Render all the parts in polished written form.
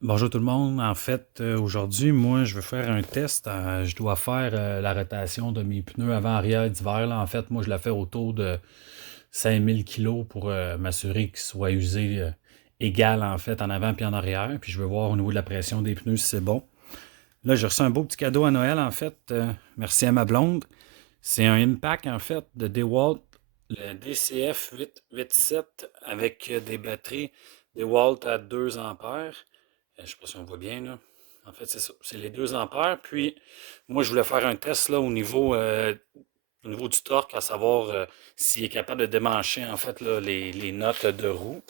Bonjour tout le monde. En fait, aujourd'hui, moi, je veux faire un test. Je dois faire la rotation de mes pneus avant-arrière d'hiver. Là. En fait, moi, je la fais autour de 5000 kilos pour m'assurer qu'ils soient usés égal en fait en avant puis en arrière. Puis je veux voir au niveau de la pression des pneus si c'est bon. Là, j'ai reçu un beau petit cadeau à Noël en fait. Merci à ma blonde. C'est un impact en fait de DeWalt, le DCF 887 avec des batteries DeWalt à 2 ampères. Je ne sais pas si on voit bien là. En fait, c'est ça. C'est les 2 ampères. Puis, moi, je voulais faire un test là au niveau du torque, à savoir s'il est capable de démancher en fait là, les notes de roue.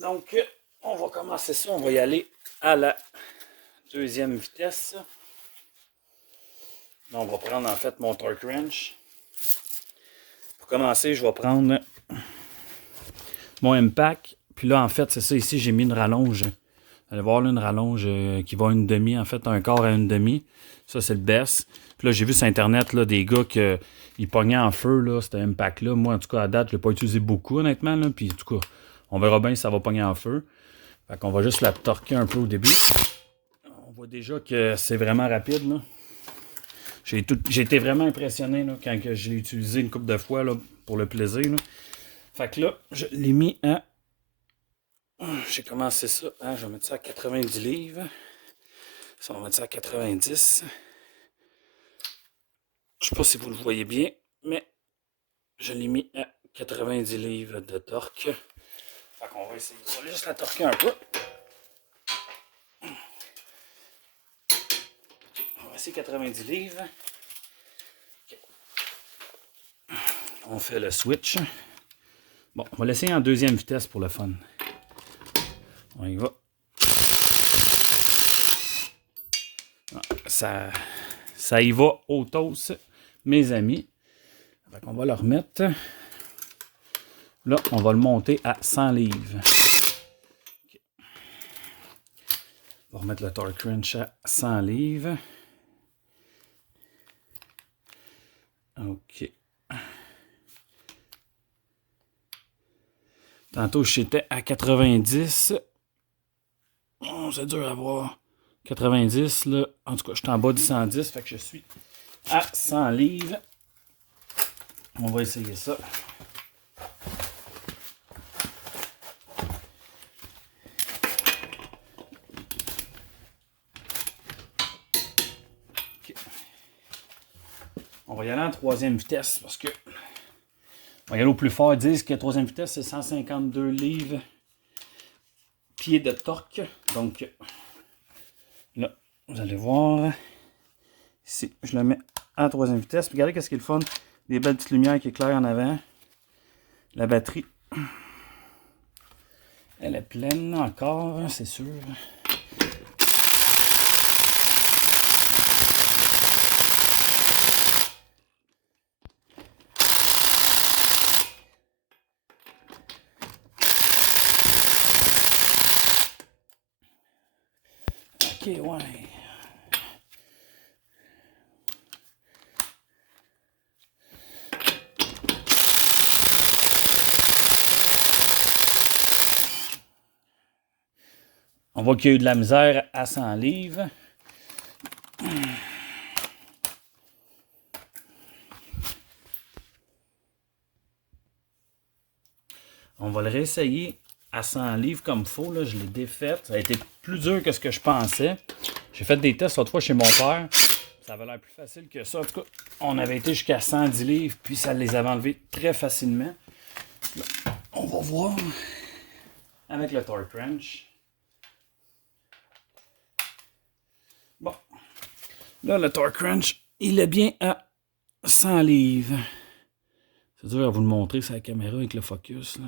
Donc, on va commencer ça. On va y aller à la deuxième vitesse. Là, on va prendre en fait mon torque wrench. Pour commencer, je vais prendre mon impact. Puis là, en fait, c'est ça ici, j'ai mis une rallonge. Vous allez voir là, une rallonge qui va à une demi, en fait, un quart à une demi. Ça, c'est le best. Puis là, j'ai vu sur Internet là, des gars qui pognaient en feu, là, cet impact-là. Moi, en tout cas, à date, je ne l'ai pas utilisé beaucoup, honnêtement. Là. Puis, en tout cas, on verra bien si ça va pogner en feu. Fait qu'on va juste la torquer un peu au début. On voit déjà que c'est vraiment rapide, là. J'ai été vraiment impressionné là, quand je l'ai utilisé une couple de fois là, pour le plaisir. Là. Fait que là, je l'ai mis à. J'ai commencé ça. Hein, je vais mettre ça à 90 livres. Ça, on va mettre ça à 90. Je sais pas si vous le voyez bien, mais je l'ai mis à 90 livres de torque. Fait qu'on va essayer. On va juste la torquer un peu. On va essayer 90 livres. Okay. On fait le switch. Bon, on va l'essayer en deuxième vitesse pour le fun. On y va. Ça y va au toast, mes amis. Fait qu'on va le remettre. Là, on va le monter à 100 livres. Okay. On va remettre le torque wrench à 100 livres. OK. Tantôt, j'étais à 90. Oh, c'est dur à voir. 90, là. En tout cas, je suis en bas du 110, fait que je suis à 100 livres. On va essayer ça. Okay. On va y aller en troisième vitesse parce que on va y aller au plus fort. Ils disent que la troisième vitesse, c'est 152 livres pieds de torque. Donc, là, vous allez voir. Ici, je le mets à troisième vitesse. Puis regardez qu'est-ce qui est le fun. Des belles petites lumières qui éclairent en avant. La batterie, elle est pleine encore, c'est sûr. Ok, ouais. On voit qu'il y a eu de la misère à 100 livres. On va le réessayer à 100 livres comme il faut. Là. Je l'ai défaite. Ça a été plus dur que ce que je pensais. J'ai fait des tests l'autre fois chez mon père. Ça avait l'air plus facile que ça. En tout cas, on avait été jusqu'à 110 livres, puis ça les avait enlevés très facilement. Là, on va voir avec le torque wrench. Bon. Là, le torque wrench, il est bien à 100 livres. C'est dur à vous le montrer sur la caméra avec le focus. Là.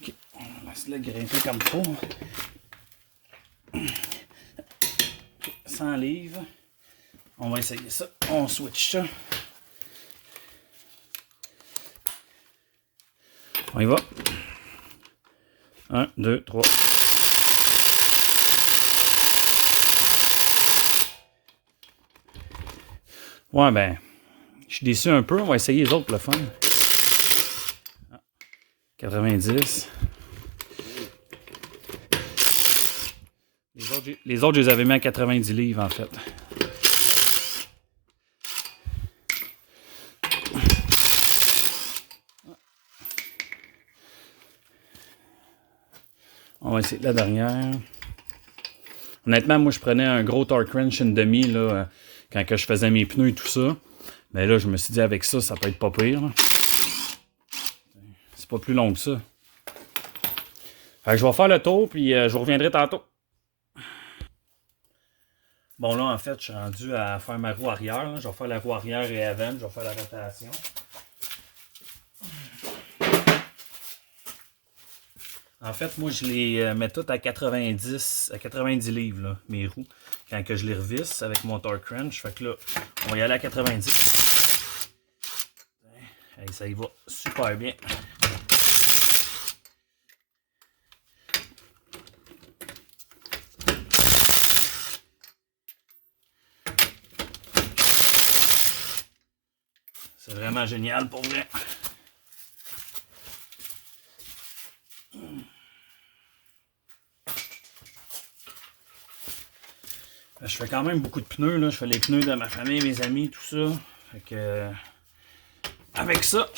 Okay. On laisse le grimper comme il faut. 100 livres. On va essayer ça. On switch ça. On y va. 1, 2, 3. Ouais, ben, je suis déçu un peu. On va essayer les autres pour le fun. 90. Les autres, je les avais mis à 90 livres, en fait. On va essayer la dernière. Honnêtement, moi, je prenais un gros torque wrench une demi, là, quand que je faisais mes pneus et tout ça. Mais là, je me suis dit, avec ça, ça peut être pas pire. C'est pas plus long que ça. Fait que je vais faire le tour, puis je vous reviendrai tantôt. Bon, là, en fait, je suis rendu à faire ma roue arrière. Là. Je vais faire la roue arrière et avant. Je vais faire la rotation. En fait, moi, je les mets toutes à 90 livres, là, mes roues, quand que je les revisse avec mon torque wrench. Fait que là, on va y aller à 90. Et ça y va super bien. C'est vraiment génial pour vrai. Je fais quand même beaucoup de pneus, là. Je fais les pneus de ma famille, mes amis, tout ça. Fait que, avec ça,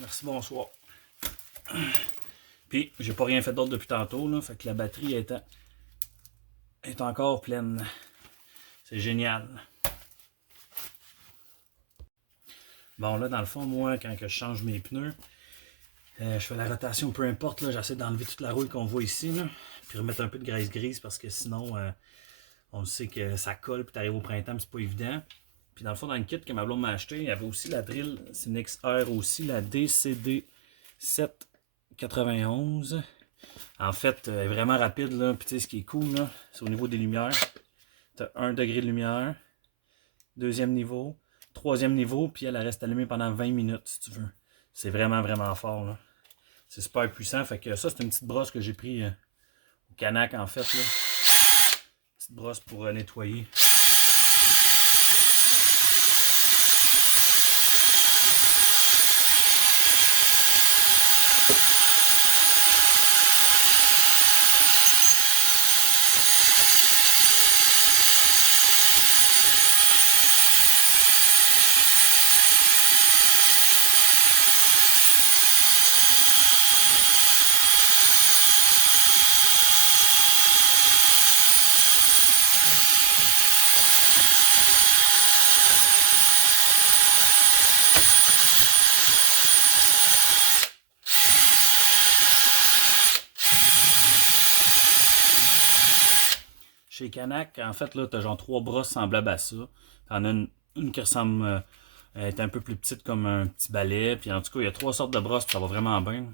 merci, bonsoir. Puis, j'ai pas rien fait d'autre depuis tantôt, là. Fait que la batterie est encore pleine. C'est génial. Bon, là, dans le fond, moi, quand que je change mes pneus, je fais la rotation, peu importe, j'essaie d'enlever toute la rouille qu'on voit ici, là, puis remettre un peu de graisse grise parce que sinon, on sait que ça colle, puis tu arrives au printemps, c'est pas évident. Puis dans le fond, dans le kit que ma blonde m'a acheté, il y avait aussi la drill, c'est une XR aussi, la DCD 791. En fait, elle est vraiment rapide, là. Puis tu sais, ce qui est cool, là, c'est au niveau des lumières. Tu as 1 degré de lumière, deuxième niveau, troisième niveau, puis elle reste allumée pendant 20 minutes, si tu veux. C'est vraiment, vraiment fort, là. C'est super puissant. Fait que ça, c'est une petite brosse que j'ai pris au Canac, en fait, là. Petite brosse pour nettoyer. Chez Canac, en fait, là, tu as genre 3 brosses semblables à ça. T'en as une qui ressemble, est un peu plus petite comme un petit balai. Puis en tout cas, il y a 3 sortes de brosses, puis ça va vraiment bien.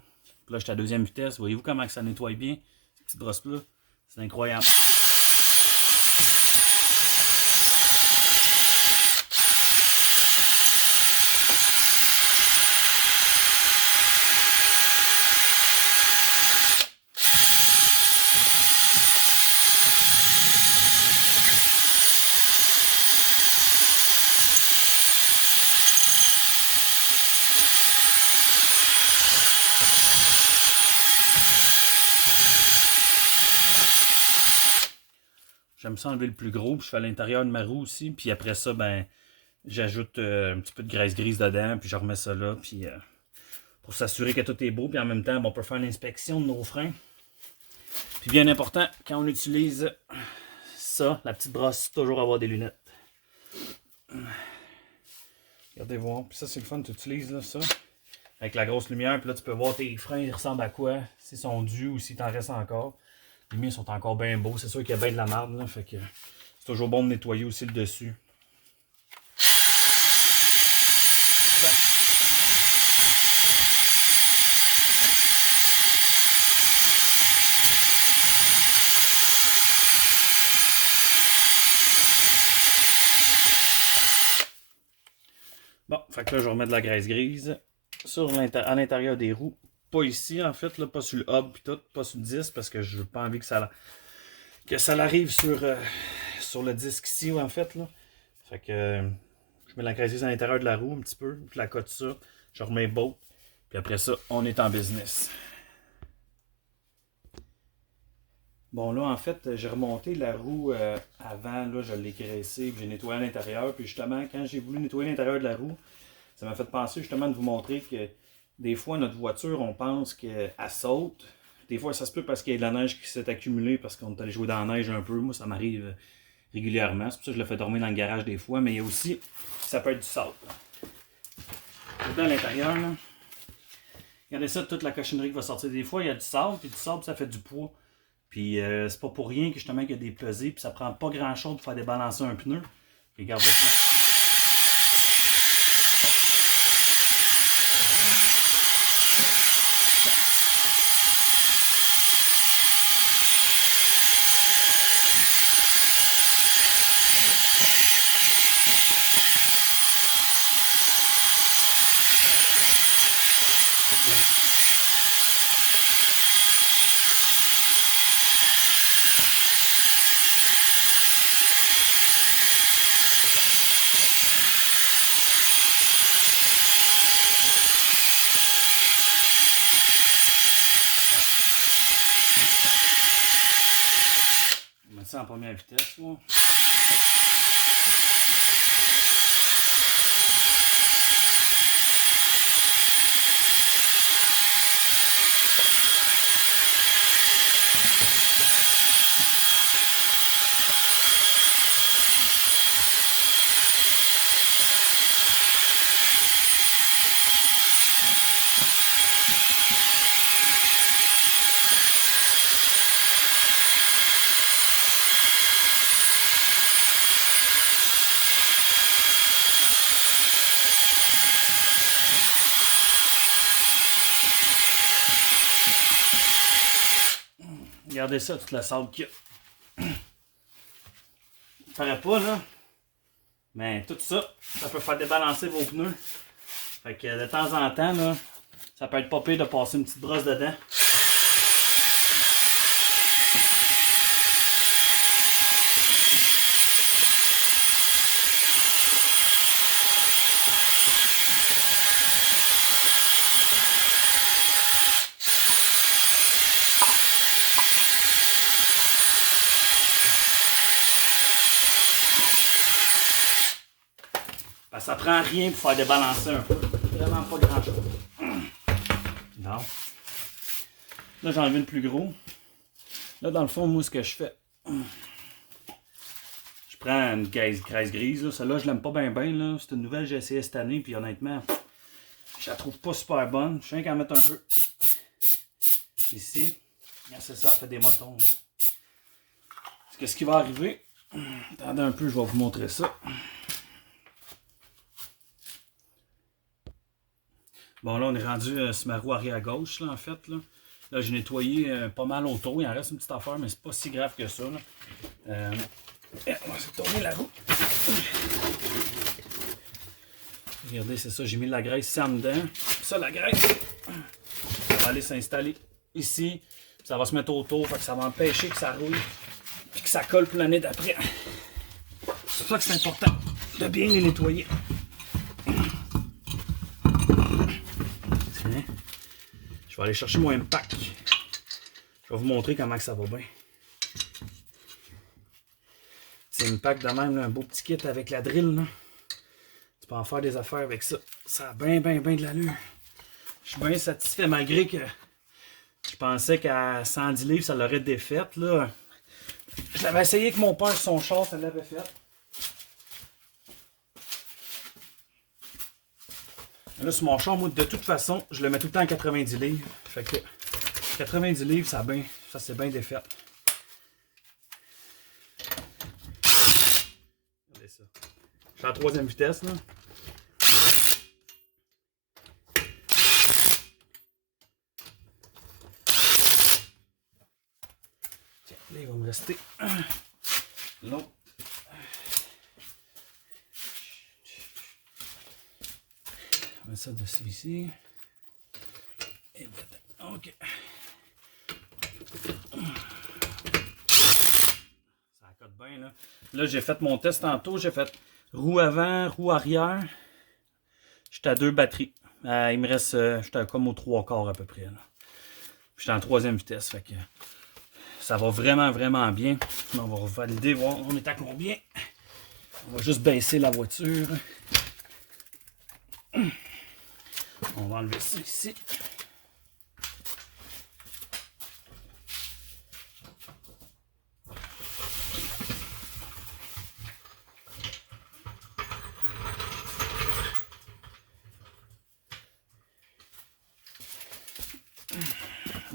Puis là, j'étais à deuxième vitesse. Voyez-vous comment ça nettoie bien, ces petites brosses-là? C'est incroyable. J'aime ça enlever le plus gros, puis je fais à l'intérieur de ma roue aussi. Puis après ça, ben, j'ajoute un petit peu de graisse grise dedans, puis je remets ça là, puis pour s'assurer que tout est beau. Puis en même temps, ben, on peut faire l'inspection de nos freins. Puis bien important, quand on utilise ça, la petite brosse, toujours avoir des lunettes. Regardez voir. Puis ça, c'est le fun, tu utilises là, ça. Avec la grosse lumière, puis là, tu peux voir tes freins, ils ressemblent à quoi. S'ils sont dus ou s'ils t'en restent encore. Les miens sont encore bien beaux. C'est sûr qu'il y a bien de la marde, là. Fait que c'est toujours bon de nettoyer aussi le dessus. Bon, fait que là, je remets de la graisse grise à l'intérieur des roues. Pas ici, en fait, là, pas sur le hub puis tout, pas sur le disque, parce que je n'ai pas envie que ça arrive sur le disque ici, en fait, là. Fait que je mets la graisse grise à l'intérieur de la roue un petit peu, je la cote ça, je remets beau, puis après ça, on est en business. Bon, là, en fait, j'ai remonté la roue avant, là, je l'ai graissée, puis j'ai nettoyé à l'intérieur. Puis justement, quand j'ai voulu nettoyer l'intérieur de la roue, ça m'a fait penser justement de vous montrer que des fois, notre voiture, on pense qu'elle saute. Des fois, ça se peut parce qu'il y a de la neige qui s'est accumulée, parce qu'on est allé jouer dans la neige un peu. Moi, ça m'arrive régulièrement. C'est pour ça que je le fais dormir dans le garage des fois. Mais il y a aussi, ça peut être du sable. Dans l'intérieur, là. Regardez ça, toute la cochonnerie qui va sortir. Des fois, il y a du sable, puis du sable, ça fait du poids. Puis c'est pas pour rien que justement qu'il y a des pesées, puis ça prend pas grand chose pour faire débalancer un pneu. Regardez ça. On va mettre ça en première vitesse. Là. Regardez ça, toute la sable qu'il y a. Ça paraît pas, là. Mais tout ça, ça peut faire débalancer vos pneus. Fait que de temps en temps, là, ça peut être pas pire de passer une petite brosse dedans. Parce que ça prend rien pour faire débalancer un peu. Vraiment pas grand chose. Non. Là, j'ai enlevé le plus gros. Là, dans le fond, moi, ce que je fais, je prends une caisse grise. Celle-là, je l'aime pas bien. C'est une nouvelle que j'ai essayée cette année. Puis honnêtement, je la trouve pas super bonne. Je viens qu'à mettre un peu ici. C'est ça, ça fait des motons. Ce qui va arriver, attendez un peu, je vais vous montrer ça. Bon, là, on est rendu sur ma roue arrière à gauche, là, en fait. Là, j'ai nettoyé pas mal autour. Il en reste une petite affaire, mais c'est pas si grave que ça. On va essayer de tourner la roue. Regardez, c'est ça. J'ai mis de la graisse ici en dedans. Ça, la graisse, ça va aller s'installer ici. Ça va se mettre autour. Fait que ça va empêcher que ça rouille. Puis que ça colle pour l'année d'après. C'est pour ça que c'est important de bien les nettoyer. Je vais aller chercher mon impact. Je vais vous montrer comment que ça va bien. C'est un impact de même, là, un beau petit kit avec la drill. Là. Tu peux en faire des affaires avec ça. Ça a bien de l'allure. Je suis bien satisfait malgré que je pensais qu'à 110 livres, ça l'aurait défaite. Là. Je l'avais essayé avec mon père, son char, ça l'avait fait. Là, sur mon char, moi, de toute façon, je le mets tout le temps à 90 livres. Fait que 90 livres, ça c'est bien défait. Regardez ça. Je suis en troisième vitesse, là. Tiens, là, il va me rester l'autre. On met ça dessus ici. Et voilà. OK. Ça accote bien, là. Là, j'ai fait mon test tantôt. J'ai fait roue avant, roue arrière. J'étais à 2 batteries. Il me reste, j'étais comme aux 3 quarts à peu près. J'étais en troisième vitesse. Fait que Ça va vraiment, vraiment bien. On va valider, voir on est à combien. On va juste baisser la voiture. On va enlever ça ici.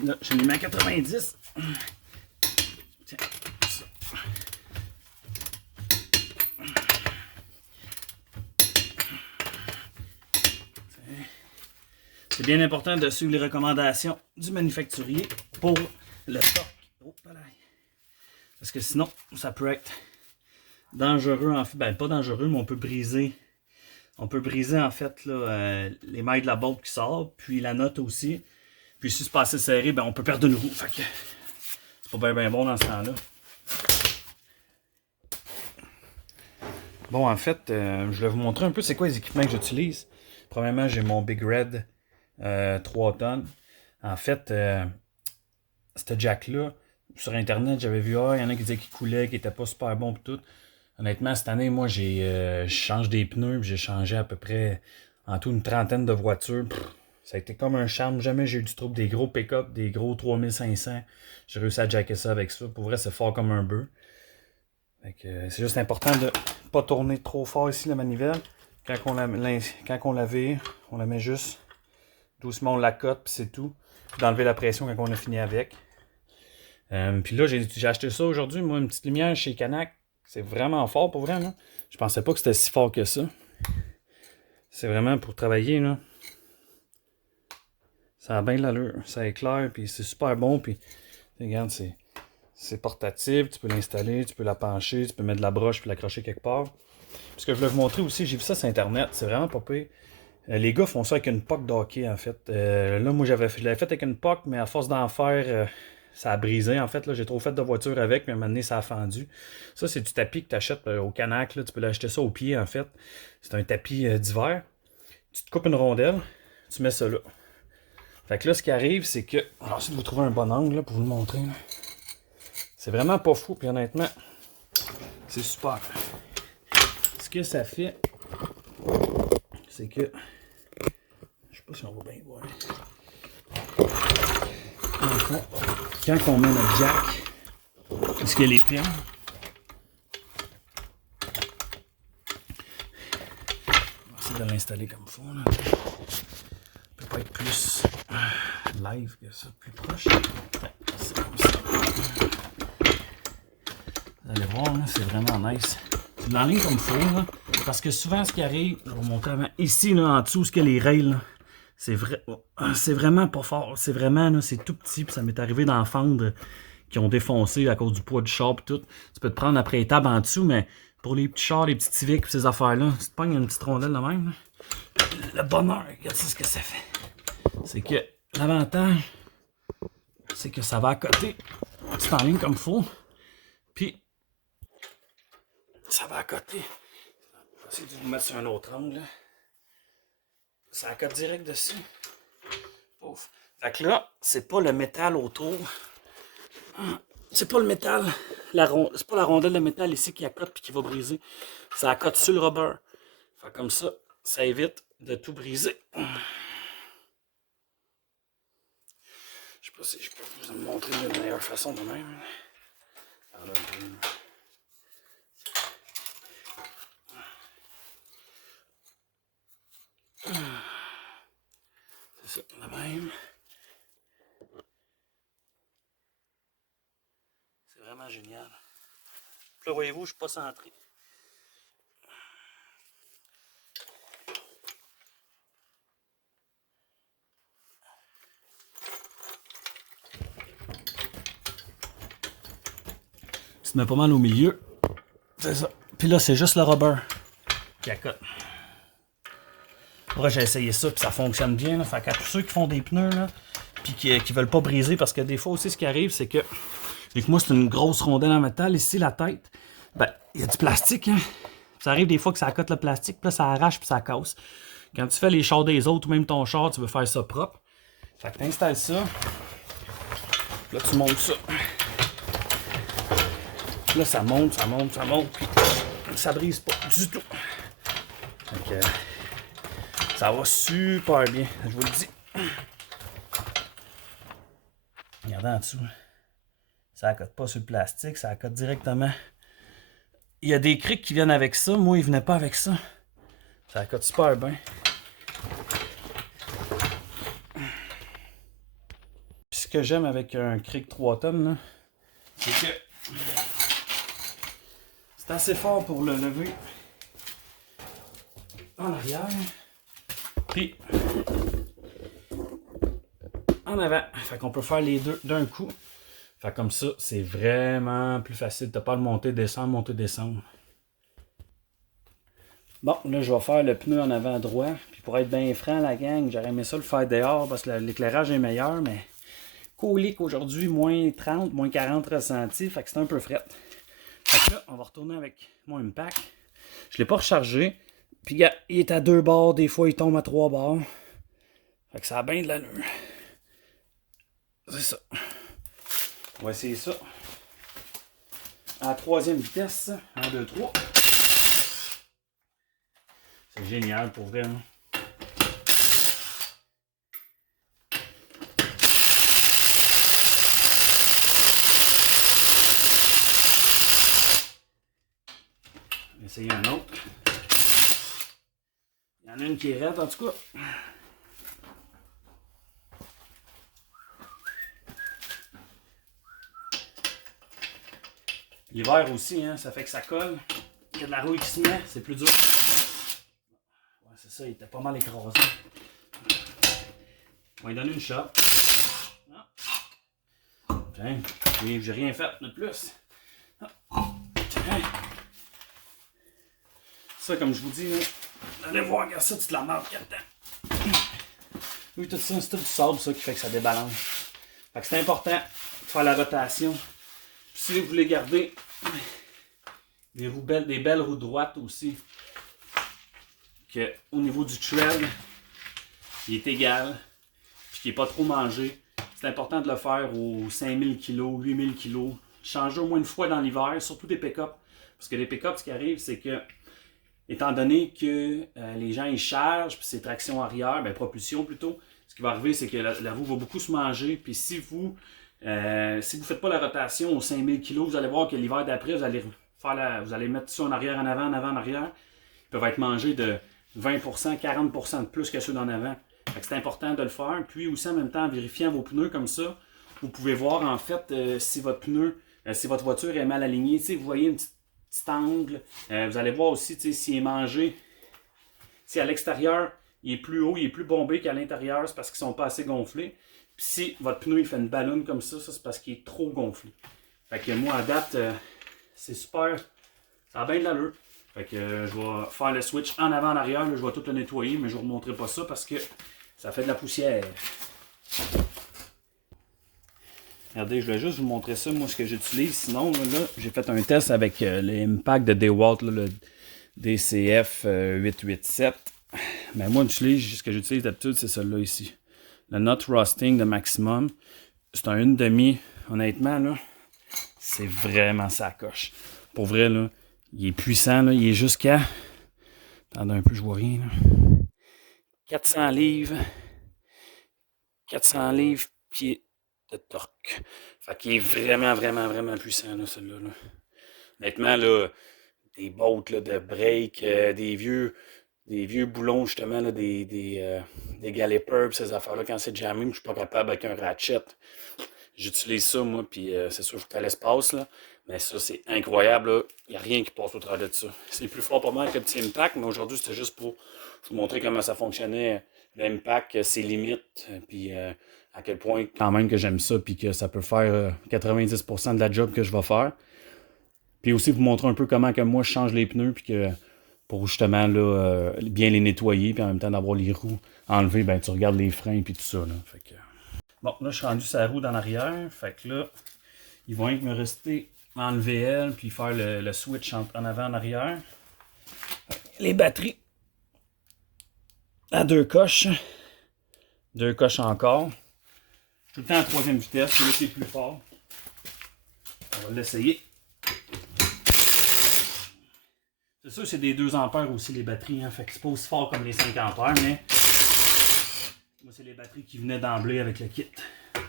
Là, je l'ai mis à 90. Tiens, ça. C'est bien important de suivre les recommandations du manufacturier pour le torque. Oh, parce que sinon, ça peut être dangereux. En fait, ben, pas dangereux, mais on peut briser. On peut briser en fait là, les mailles de la boîte qui sortent, puis la note aussi. Puis si c'est pas assez serré, ben, on peut perdre une roue. Fait que c'est pas bien bon dans ce temps-là. Bon, en fait, je vais vous montrer un peu c'est quoi les équipements que j'utilise. Premièrement, j'ai mon Big Red 3 tonnes. En fait, ce jack-là, sur Internet, j'avais vu, il y en a qui disaient qu'il coulait, qu'il était pas super bon et tout. Honnêtement, cette année, moi, je change des pneus, j'ai changé à peu près en tout une trentaine de voitures. Ça a été comme un charme. Jamais j'ai eu du trouble. Des gros pick-up, des gros 3500. J'ai réussi à jacker ça avec ça. Pour vrai, c'est fort comme un bœuf. C'est juste important de ne pas tourner trop fort ici la manivelle. Quand on la vire, on la met juste doucement, on la cote, puis c'est tout. Puis d'enlever la pression quand on a fini avec. Puis là, j'ai acheté ça aujourd'hui. Moi, une petite lumière chez Canac. C'est vraiment fort pour vrai. Là. Je pensais pas que c'était si fort que ça. C'est vraiment pour travailler. Là. Ça a bien de l'allure. Ça éclaire, puis c'est super bon. Puis regarde, c'est portatif. Tu peux l'installer, tu peux la pencher, tu peux mettre de la broche puis l'accrocher quelque part. Puis ce que je voulais vous montrer aussi, j'ai vu ça sur Internet. C'est vraiment pas pire. Les gars font ça avec une POC de hockey, en fait. Là, moi, je l'avais fait avec une POC, mais à force d'en faire, ça a brisé. En fait, là, j'ai trop fait de voiture avec, mais à un moment donné, ça a fendu. Ça, c'est du tapis que tu achètes au Canac. Là. Tu peux l'acheter ça au pied, en fait. C'est un tapis d'hiver. Tu te coupes une rondelle, tu mets ça là. Fait que là, ce qui arrive, c'est que... Alors, si vous trouvez un bon angle là, pour vous le montrer, c'est vraiment pas fou, puis honnêtement, c'est super. Ce que ça fait, c'est que... Je sais pas si on va bien voir. Quand on met notre jack, est-ce qu'il y a les pins? On va essayer de l'installer comme il faut. Là. Ça peut pas être plus live que ça, plus proche. C'est comme ça. Vous allez voir, c'est vraiment nice. Tu l'enlignes comme il faut, là, parce que souvent, ce qui arrive, je vais vous montrer avant, ici, là, en dessous, ce qu'il y a les rails, c'est vraiment pas fort. C'est vraiment, là, c'est tout petit, puis ça m'est arrivé d'en fendre qui ont défoncé à cause du poids du char et tout. Tu peux te prendre après étable en dessous, mais pour les petits chars, les petits Civic et ces affaires-là, tu te pognes une petite rondelle de même. Là. Le bonheur, regarde ça ce que ça fait. C'est que l'avantage, c'est que ça va à côté. Tu t'enlignes comme il faut. Puis, ça va à côté. Je vais essayer de vous mettre sur un autre angle. Là. Ça accote direct dessus. Ouf. Fait que là, c'est pas le métal autour. C'est pas le métal. C'est pas la rondelle de métal ici qui accote puis qui va briser. Ça accote sur le rubber. Fait comme ça, ça évite de tout briser. Je sais pas si je peux vous montrer de meilleure façon de même. C'est ça, de même. C'est vraiment génial. Puis là, voyez-vous, je suis pas centré. Tu te mets pas mal au milieu. C'est ça. Puis là, c'est juste le rubber qui accote. Après, j'ai essayé ça, puis ça fonctionne bien. Là. Fait qu'à tous ceux qui font des pneus, là, puis qui veulent pas briser, parce que des fois aussi, ce qui arrive, c'est que, vu que moi, c'est une grosse rondelle en métal, ici, la tête, ben, il y a du plastique, hein. Ça arrive des fois que ça accote le plastique, puis là, ça arrache, puis ça casse. Quand tu fais les chars des autres, ou même ton char, tu veux faire ça propre. Fait que tu installes ça. Là, tu montes ça. là, ça monte, puis ça brise pas du tout. Donc, ça va super bien, je vous le dis. Regardez en dessous. Ça accote pas sur le plastique, ça accote directement. Il y a des crics qui viennent avec ça. Moi, ils venaient pas avec ça. Ça accote super bien. Puis ce que j'aime avec un cric 3 tonnes, là, c'est que c'est assez fort pour le lever en arrière. Puis en avant. Fait qu'on peut faire les deux d'un coup. Fait comme ça, c'est vraiment plus facile. T'as pas le monter, descendre, monter, descendre. Bon, là, je vais faire le pneu en avant droit. Puis pour être bien franc, la gang, j'aurais aimé ça le faire dehors parce que l'éclairage est meilleur, mais colique aujourd'hui, moins 30, moins 40 ressentis. Fait que c'est un peu fret. Fait que là, on va retourner avec mon impact. Je l'ai pas rechargé. Puis il est à 2 barres, des fois il tombe à 3 barres. Fait que ça a bien de l'allure. C'est ça. On va essayer ça. À la 3e vitesse. 1, 2, 3. C'est génial pour vrai. Hein? On va essayer un autre. Il y en a une qui est raide en tout cas. L'hiver aussi, hein, ça fait que ça colle. Il y a de la rouille qui se met, c'est plus dur. Ouais, c'est ça, il était pas mal écrasé. On va lui donner une shot. Tiens, j'ai rien fait de plus. Tiens. Ça, comme je vous dis, là, allez voir, regarde ça, tu te la marques là-dedans. Oui, tout ça, c'est tout du sable, ça, qui fait que ça débalance. Fait que c'est important de faire la rotation. Puis si vous voulez garder des belles roues droites aussi, que au niveau du tread, il est égal, puis qu'il n'est pas trop mangé. C'est important de le faire aux 5000 kg, 8000 kg. Changer au moins une fois dans l'hiver, surtout des pick-up. Parce que les pick-up, ce qui arrive, c'est que, étant donné que les gens ils chargent, puis c'est traction arrière, propulsion plutôt, ce qui va arriver, c'est que la roue va beaucoup se manger. Puis si vous ne faites pas la rotation aux 5000 kg, vous allez voir que l'hiver d'après, vous allez mettre ça en arrière, en avant, en avant, en arrière. Ils peuvent être mangés de 20%, 40% de plus que ceux d'en avant. C'est important de le faire. Puis aussi en même temps, en vérifiant vos pneus comme ça, vous pouvez voir en fait si votre pneu, si votre voiture est mal alignée. Vous voyez un petit angle. Vous allez voir aussi s'il est mangé. Si à l'extérieur, il est plus haut, il est plus bombé qu'à l'intérieur, c'est parce qu'ils ne sont pas assez gonflés. Puis si votre pneu il fait une ballonne comme ça, c'est parce qu'il est trop gonflé. Fait que moi, à date, c'est super. Ça a bien de l'allure. Fait que je vais faire le switch en avant, en arrière. Là, je vais tout le nettoyer, mais je ne vous remontrerai pas ça parce que ça fait de la poussière. Regardez, je vais juste vous montrer ça, moi, ce que j'utilise. Sinon, là, j'ai fait un test avec l'impact de DeWalt, là, le DCF 887. Mais moi, ce que j'utilise d'habitude, c'est celui-là ici. Le Not Rusting de Maximum. C'est un 1,5. Honnêtement, là, c'est vraiment sa coche. Pour vrai, là, il est puissant, là, il est jusqu'à... Attendez un peu, je vois rien, là. 400 livres. 400 livres pieds de torque. Fait qu'il est vraiment, vraiment, vraiment puissant, là, celui-là. Là. Honnêtement, là, des bottes là, de break, des vieux boulons, justement, là, des galipers, ces affaires-là, quand c'est jammé, je suis pas capable avec un ratchet. J'utilise ça, moi, puis c'est sûr que je suis à l'espace, là. Mais ça, c'est incroyable, il n'y a rien qui passe au travers de ça. C'est plus fort pour moi que le petit impact, mais aujourd'hui, c'était juste pour vous montrer comment ça fonctionnait, l'impact, ses limites, puis à quel point, quand même, que j'aime ça, puis que ça peut faire 90% de la job que je vais faire. Puis aussi, vous montrer un peu comment que moi, je change les pneus, puis que pour justement là, bien les nettoyer, puis en même temps d'avoir les roues enlevées, ben tu regardes les freins, puis tout ça, là. Fait que... Bon, là, je suis rendu sur la roue dans l'arrière. Fait que là, ils vont me rester enlever elle, puis faire le switch en avant, en arrière. Les batteries à 2 coches. 2 coches encore. Tout le temps en 3e vitesse. Là, c'est plus fort. On va l'essayer. C'est sûr, c'est des 2 ampères aussi les batteries, hein, fait que c'est pas aussi fort comme les 5 ampères, mais moi c'est les batteries qui venaient d'emblée avec le kit. C'est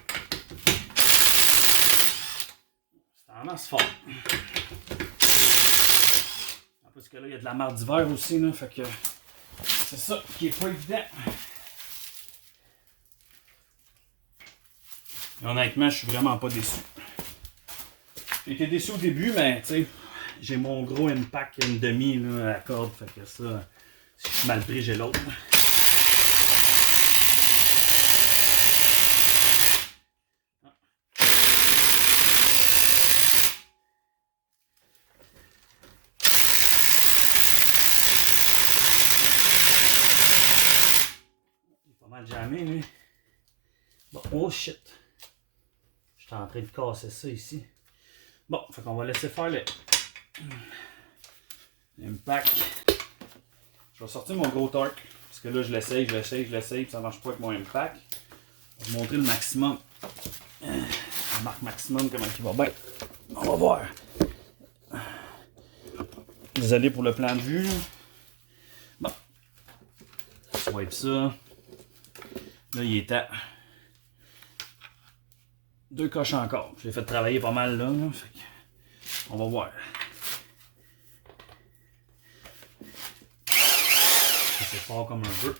en masse fort. Parce que là, il y a de la marde d'hiver aussi, là, fait que c'est ça qui est pas évident. Et honnêtement, je suis vraiment pas déçu. J'ai été déçu au début, mais tu sais, j'ai mon gros Impact M.5 là, à corde, fait que ça, si je suis mal pris, j'ai l'autre. Il est pas mal jamais, lui. Bon, oh shit. J'étais en train de casser ça ici. Bon, fait qu'on va laisser faire le Impact. Je vais sortir mon gros torque. Parce que là, je l'essaye, puis ça marche pas avec mon Impact. Je vais vous montrer le maximum. La marque maximum, comment il va bien. On va voir. Désolé pour le plan de vue. Bon. Swipe ça. Là, il est à 2 coches encore. J'ai fait travailler pas mal là. Fait que on va voir. C'est fort comme un peu.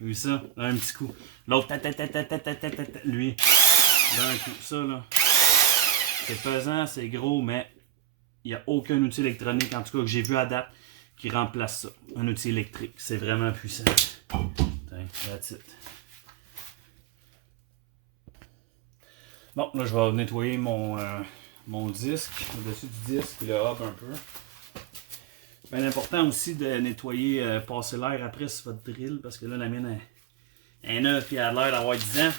Vu ça, là, un petit coup. L'autre, lui, là, un coup. Ça, là, c'est pesant, c'est gros, mais il n'y a aucun outil électronique, en tout cas que j'ai vu à date, qui remplace ça. Un outil électrique. C'est vraiment puissant. That's it. Bon, là, je vais nettoyer mon disque, au-dessus du disque, et le hub un peu. C'est bien important aussi de nettoyer, passer l'air après sur votre drill, parce que là, la mienne est neuve et elle a l'air d'avoir 10 ans.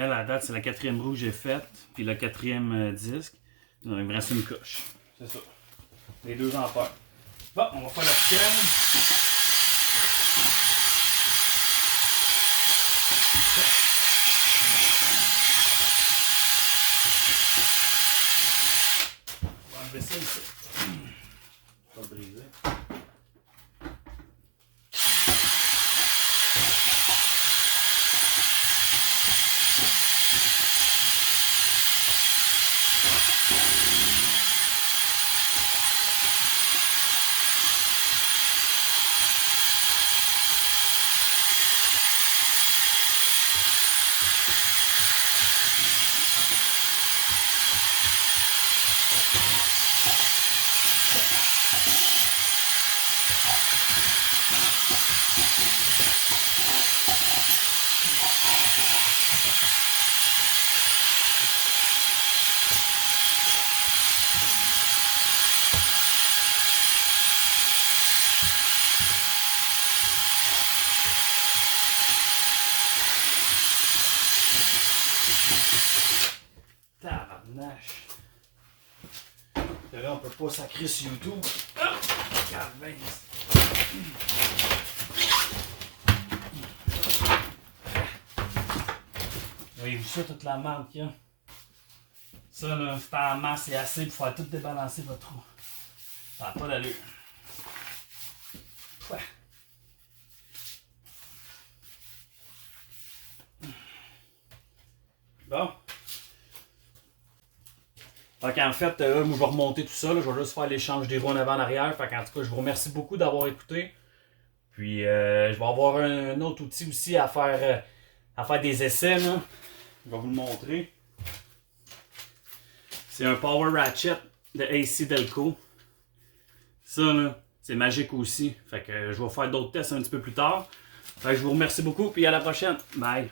Elle, à date, c'est la 4e roue que j'ai faite, puis le 4e disque. Il me reste une coche. C'est ça. Les 2 ampères. Bon, on va faire la scanne. On va enlever ça ici. Pas le briser. Tabarnache. Là, on peut pas sacrer sur YouTube. Ah! Regarde bien. Vous avez vu ça, toute la marde qu'il y a? Ça, là, c'est en masse et assez pour faire tout débalancer votre trou. Ça n'a pas d'allure. Ouais. Bon. Fait qu'en fait, là, moi, je vais remonter tout ça. Là, je vais juste faire l'échange des roues en avant en arrière. Fait qu'en tout cas, je vous remercie beaucoup d'avoir écouté. Puis je vais avoir un autre outil aussi à faire des essais. Là. Je vais vous le montrer. C'est un Power Ratchet de AC Delco. Ça, là, c'est magique aussi. Fait que je vais faire d'autres tests un petit peu plus tard. Fait que je vous remercie beaucoup, puis à la prochaine. Bye!